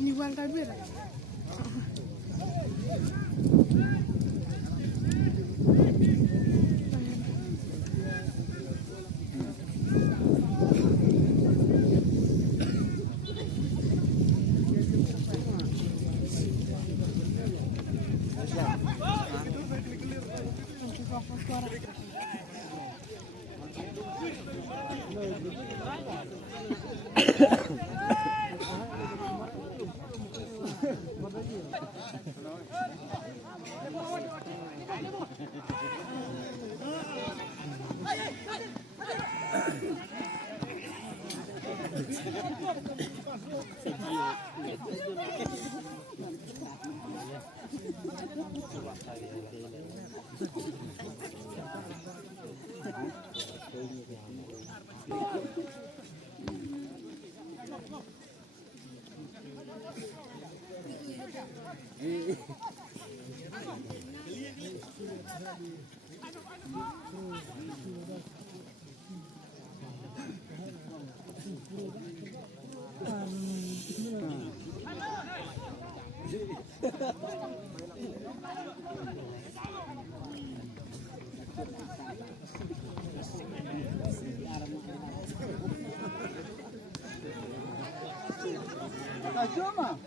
Igual kabir. Cuma.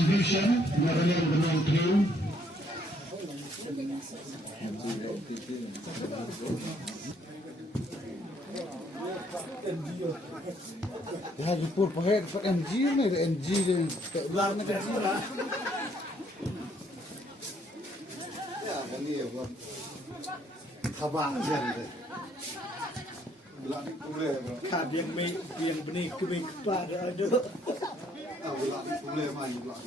Exhibition, Marilyn Benang Crew. Ya, jepur pakai MG ni, MG ni, belar ni MG lah. Ya, ini ya, buat kabang je. Belar ni boleh, bro. Kad yang benih kebing kepada ada. Ah, belar ni boleh main belar.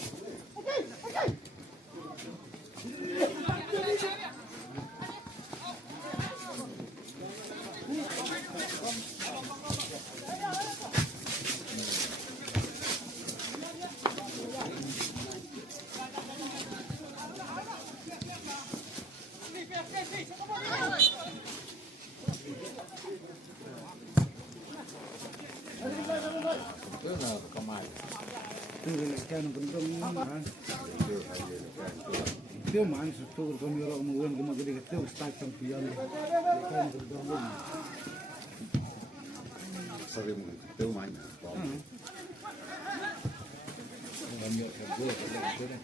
Kan penting kan. Dia main satu kami orang mungkin cuma gede gede start champion. Kan penting. Sering dia main. Kami kerja kerja.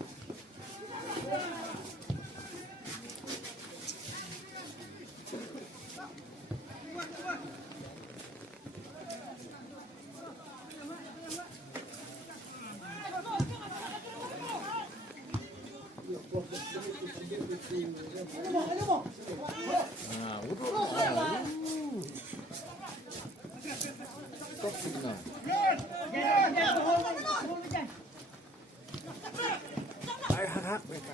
Kok signal. Ai hak mereka.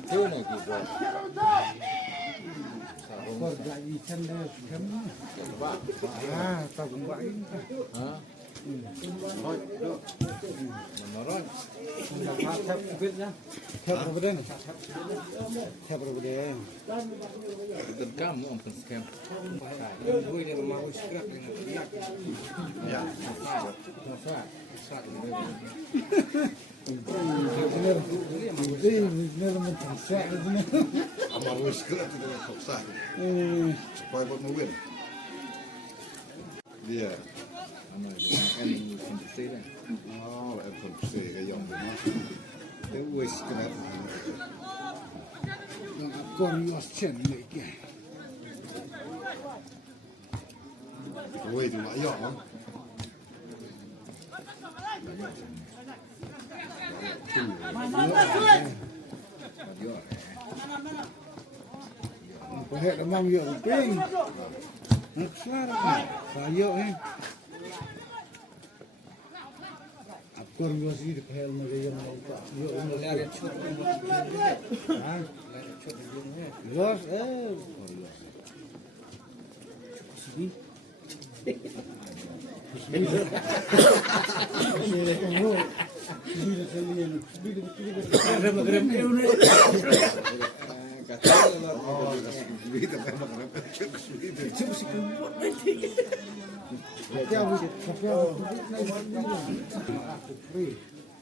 Itu nih gitu. Korja ikan deh, kan? Ah, tak gumbain. Hah? Menurut. Tap kubitnya. Tap kubitnya. Tap kubitnya. Dan kamu ampun scam. Gue ini mau scrap ini. Ya. Bener mencasak bener. Ama wis gerak itu susah. Supaya buat mobil. Dia. Oh, en kayak yang benar. Itu wis gerak. Korios chen lagi. Woi, cuma ya. Pakai demam yuk ping. Ngekslar. Sayo Akur gua sih di pel mereka yang yuk ngeliat cut. Hah? Los Sini.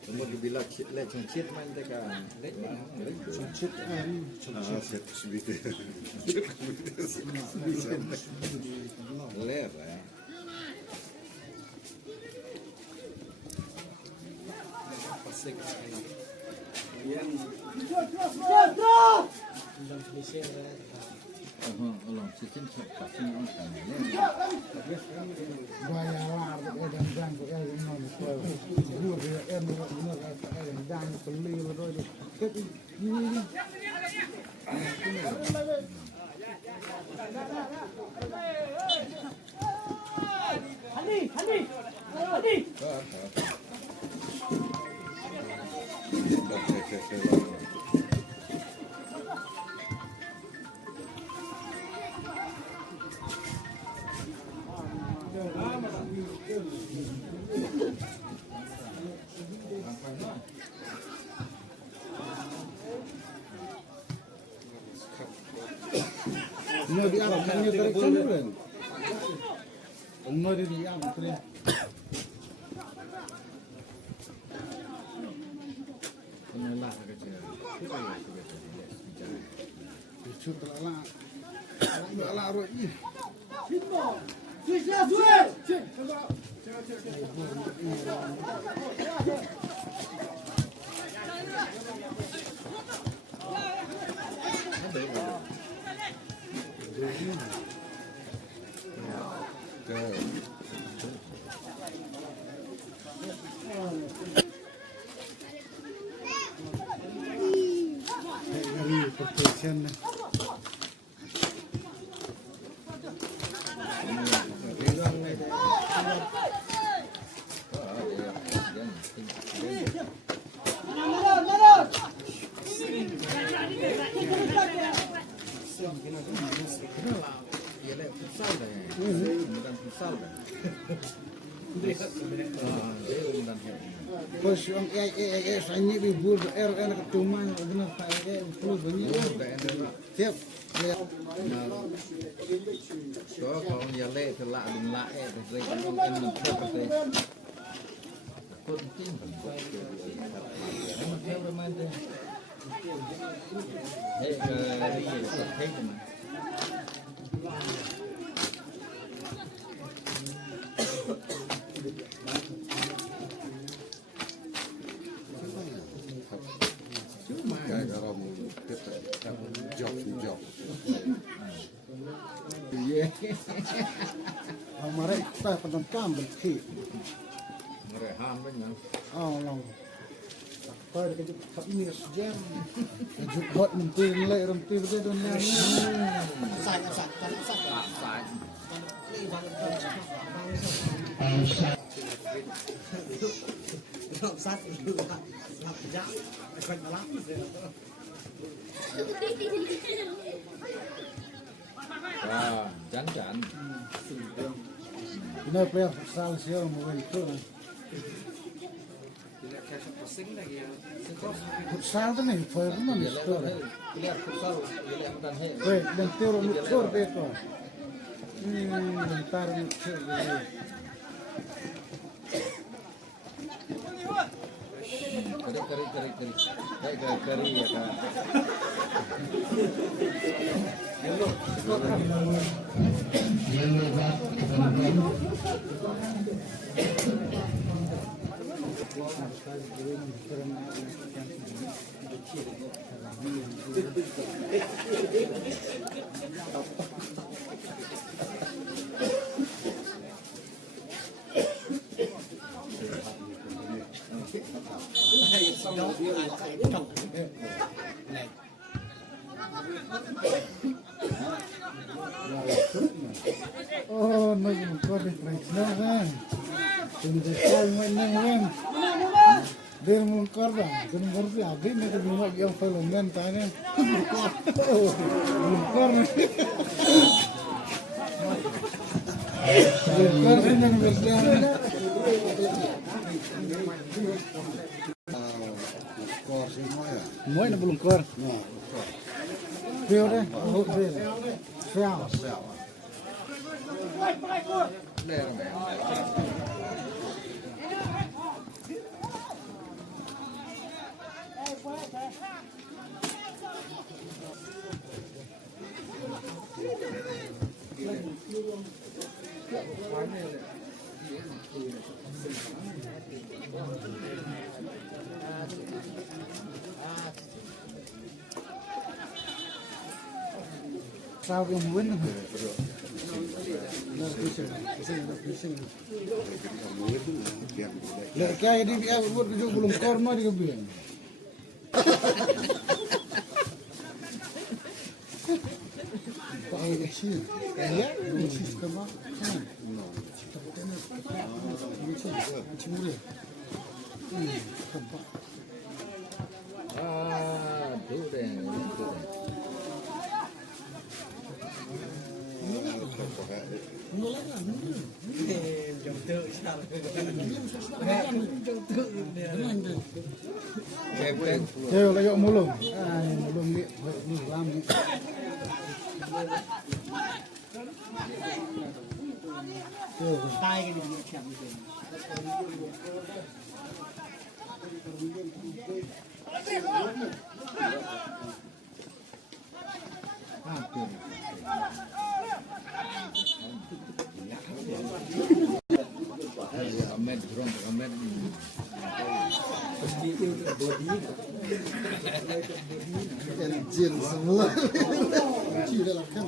Kemudian dibilang lecet cit main teka Cit set sebite. Ler ya. Ulang sistem pasti Gaya lar dan yang non sekolah. Gua dia benar yang dan beli loh itu. Tapi ini mau diangkat hanya tarik saluran. Mau diangkat terus. Penelah kecil. Itu terlalu. Terlalu rohnya. Dari perpesian. Bos yang sanya bibur RN ketuman benar Pak full banyak. Siap. So kalau dia le telak dum lae terus kan seperti penting. Dia bermain deh. Hei ke hei teman. Mereka penentang berarti. Rehan banyak. Oh, long. Pada kejut kat ini sejam. Kejut hot nanti nilai rempih betul dunia ni. Jangan. Ini apa yang salah siapa mau itu? Futsal tu ni, fire tu mana itu? Weh, dan tiru nukur dia tu. Ntar nukur dia. Kari ya kan. Yellow back, teman-teman. Oh, no, kau di French kan? Tunggu kau main kan? Dia mengkor dah, dia mengkor tu ada ni tu bunga yang film kan tanya. Mengkor ni. Mengkor ni yang berjalan. Kor semua ya. Moi nak belum kor. Dia dah, dia. Siapa? Sao yang win? Lek kaya di biar buat kerja belum korma di kebian. Pakai desi, ya, desi kama. Cemuri. Tu deh. Yo lagi mulung. Mulung ni lam ni. Yo, tai cái này chậm rồi. Amen, bro, amen. Jin semua. Ci dalam kan.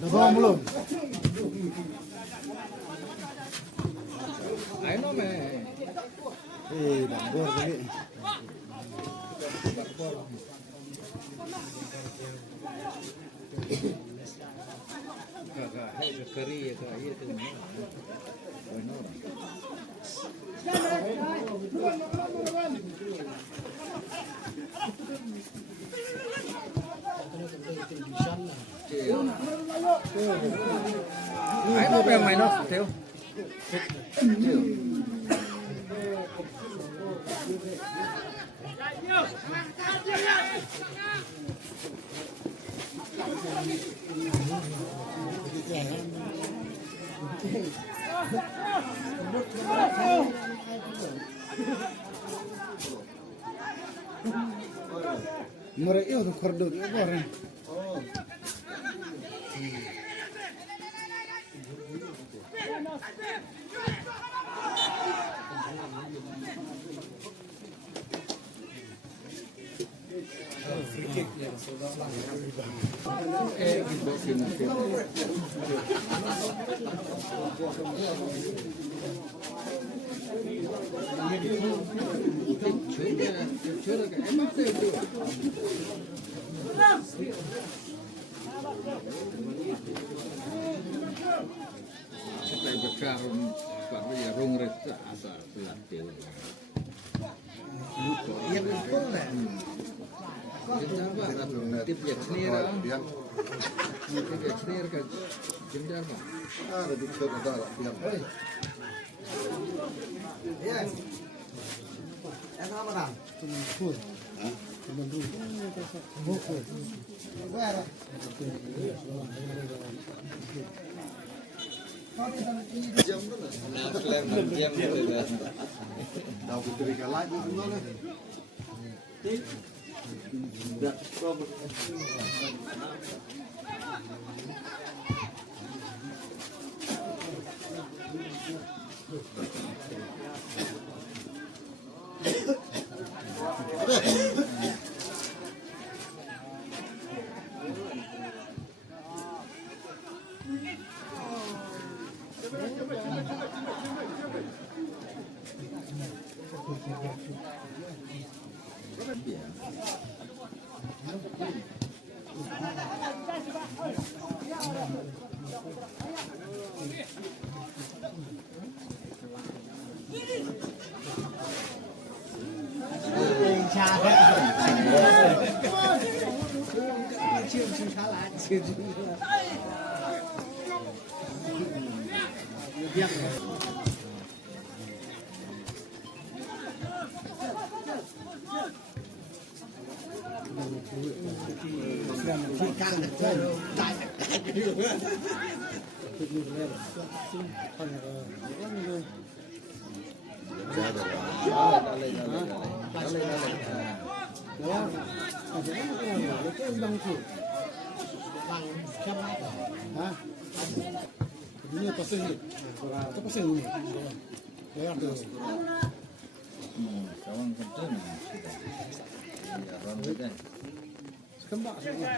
Dah faham belum? Ayo me. Dambor kali. Kakak, hai kari ya kak, iya tu. Benar. Ayo me main no, Theo. Mereka itu kordon apa orang? Saya berkarun Pak ya rong resa asa pelatih. Iya betul lah. Jendar Pak, tip ya sendiri. Yang Tip ya sendiri kan jendar Pak. ada di sana ada lah yang. Yes. Yang apa dah? Cuman full. Cuman dulu. Full. Berapa? Nah, selain diam gitu kan. Dah berikan lagi gimana? Hah? Ini pasang ni. Apa pasang ni? Ya tu. Kawan penting. Ya, orang kan. Kembak semua.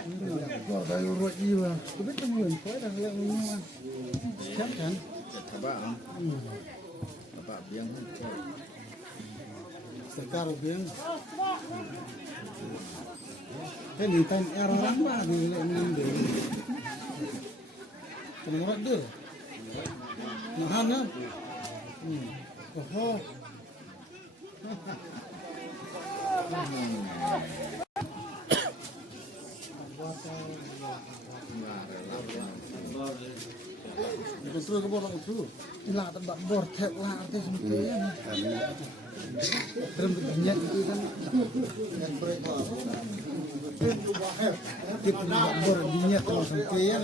Gua dah urut jiwa. Kau betul mungkin. Kau dah lihat ni mah. Siap kan? Apa? Apa biang? Sekarang biang. Ini time era ramah ni ni. Kenapa dia? Nahan lah. Oh. Betul ke borak itu? Ilah tempat bor tek lah artis semestinya. Terus banyak itu kan. Yang mereka kita tempat bor banyak kalau semestinya.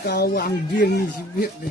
Kawang dia ni sibuk ni.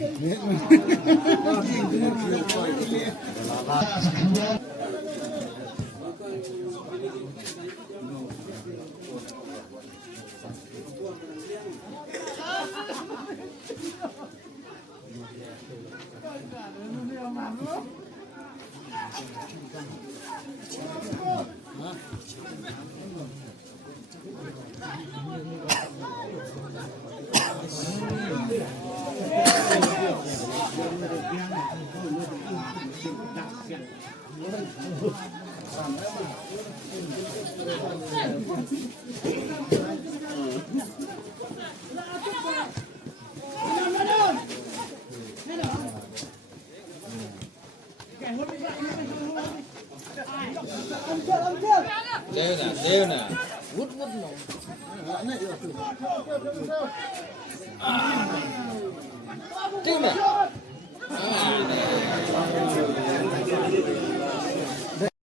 Dia na. Wood no. Dia na.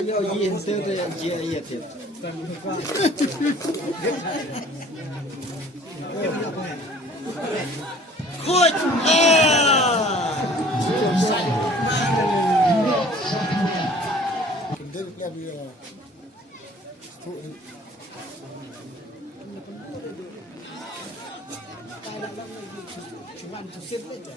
Yo yin tu tu yang dia ya tu. Coach Kendal club ya. Cuma tu set aja.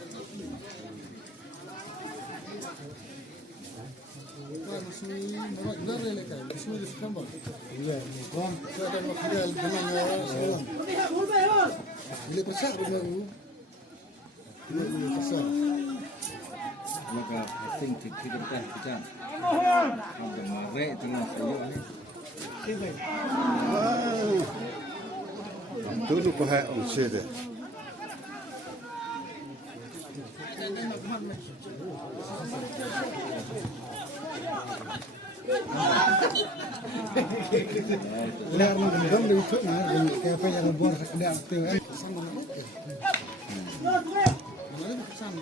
Iya, kon kita mau kerja dengan orang. Ini besar benar. Ini besar. maka asing kita kita ada mare tengah sayu ni Dulu pakai orang sini. Lihat menggendam di itu nah, di kafe yang bor sekedar tu kan. Sama mana pesan.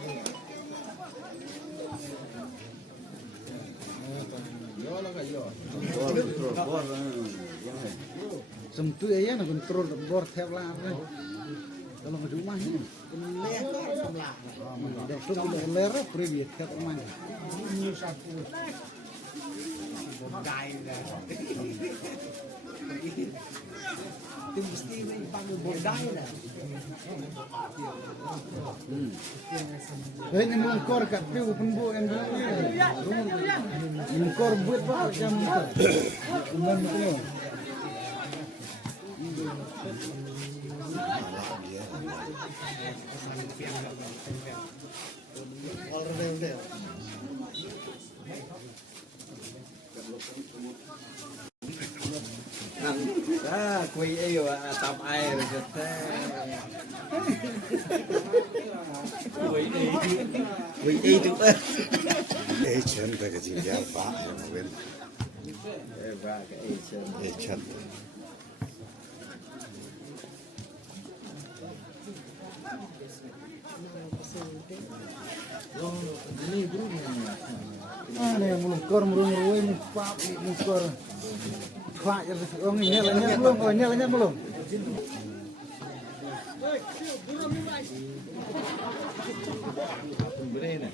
Semtu ya nak kontrol bor thep lah. Kalau di rumah ni, dah tu ler private thep rumah. Itu mesti dipanggil bordai dah. Ini mengkor kat piu penbu yang mengkor buat apa jam itu. Umam tu. Already. Kuih ayo tap air kita. Kuih itu. Asian tak kerja apa yang mungkin Asian. Ni mengkor murung-murung mupap mengkor. Pak yang orang ini nyalanya belum, oh nyalanya belum. beri ni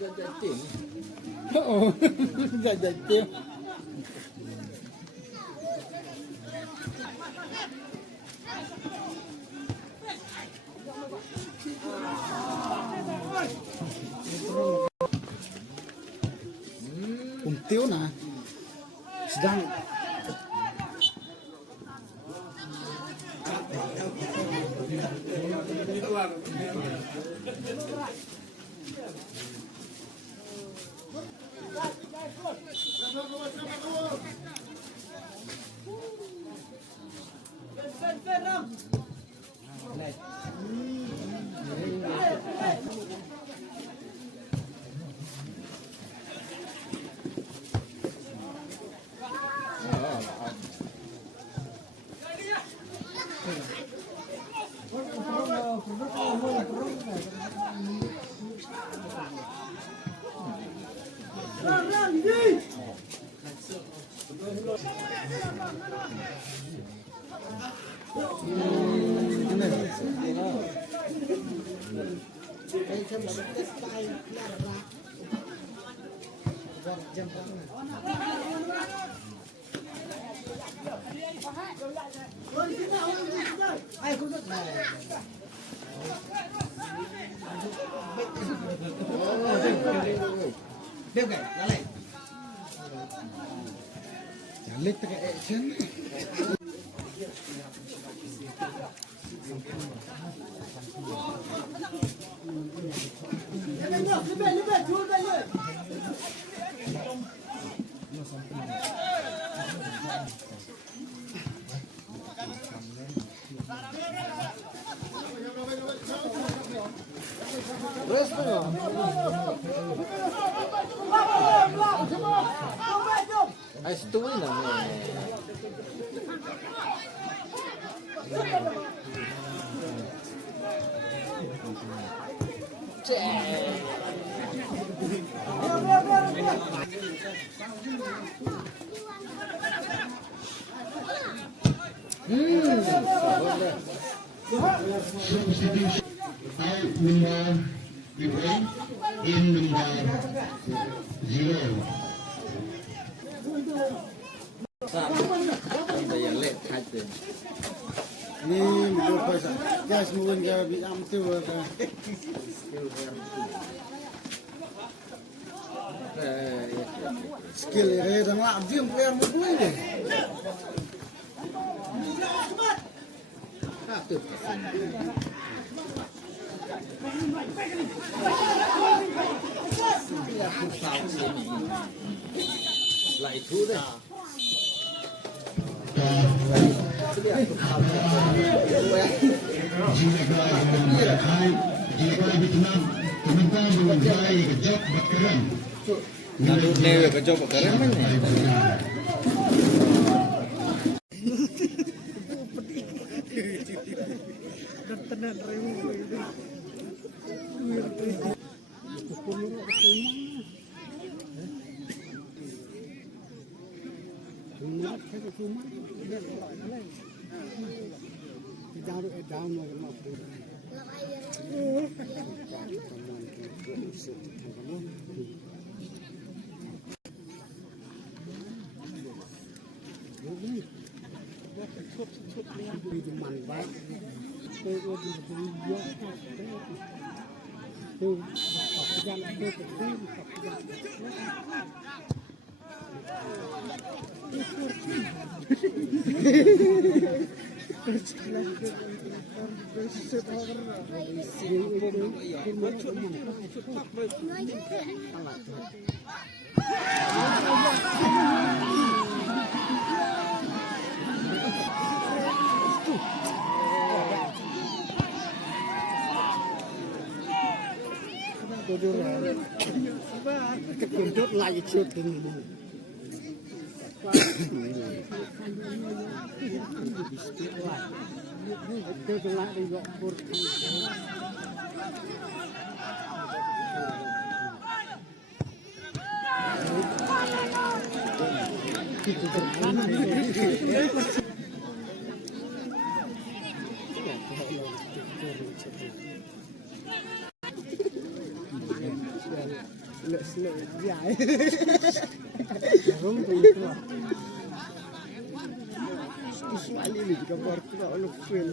jajatin Oh, jajan. Umtiu nah sedang Jalik tak action. Substitution out number 8 in number 0. kita yang lek haji Ni lupa sa. Gas mungkin kaya bilang tu ka. Skill ini dah mak abim kaya mau boleh deh. Satu. Ya, aku tahu sini. Lah itu dah. Jika berhai, jika dikenal, teman-teman berhai kejap berkeran. Lalu newe kejauh keren mana? Kentut lagi shoot ini. Itu lah di gopur. Slow dài. Không thì không. Sekali ni juga baru kena oleh fail.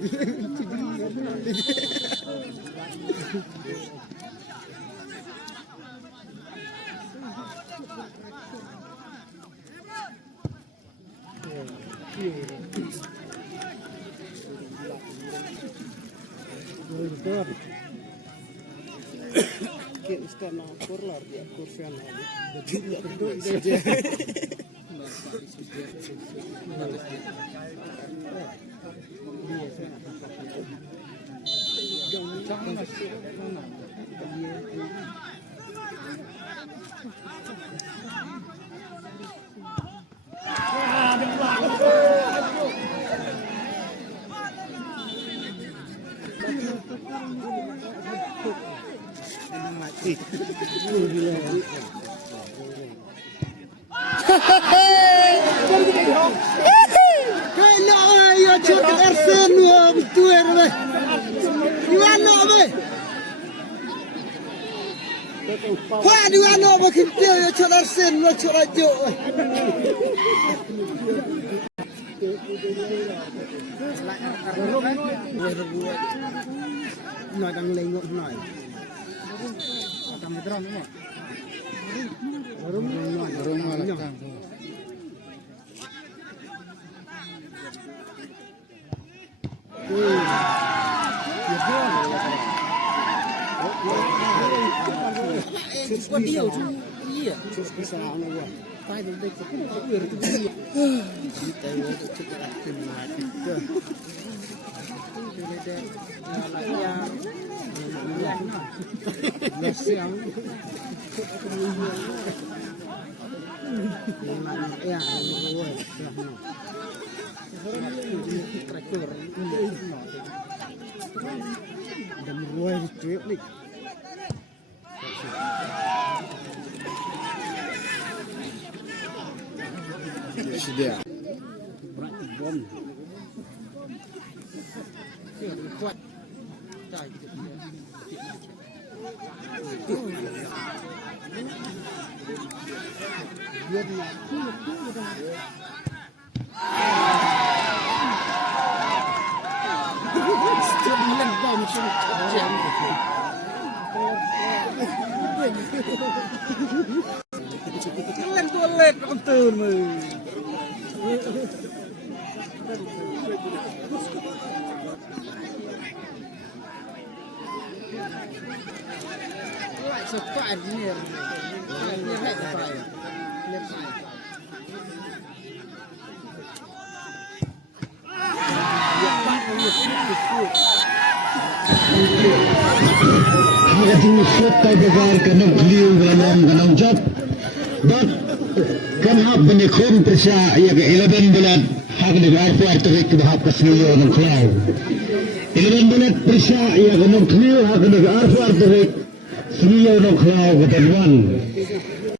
Betul. Kita nak korlar dia kursian lagi. Jadi betul saja. Kena ya cok Ersen wong tuer we. Diwana we. Wah diwana we kita ya cok Ersen lo cok ajo. Nói đang lấy ngọn nói. Tầm drone ni. Baru malam. Dia tu, iya. Bisa anu gua. Tai dia tu, dia tu dia. Kita itu kita kenal kita. Dia latihan. Latihan. Ya, traktor. Dan mulai trip ni. Sudah. Berat bom. Kuat. Tak. Dia dia. Lại sụp toại gì nhỉ? Liên hệ được phải à? Liên phải. Hagating shoot kay bagar kanang kliw ganang kanang job. But kan hap benikhon presya ya ke 11 bulan hag ni arpo artorik bahap kasniyo ng kliw. 11 bulan presya ya kanang kliw hag ni arpo artorik sniyo ng kliw katanwan.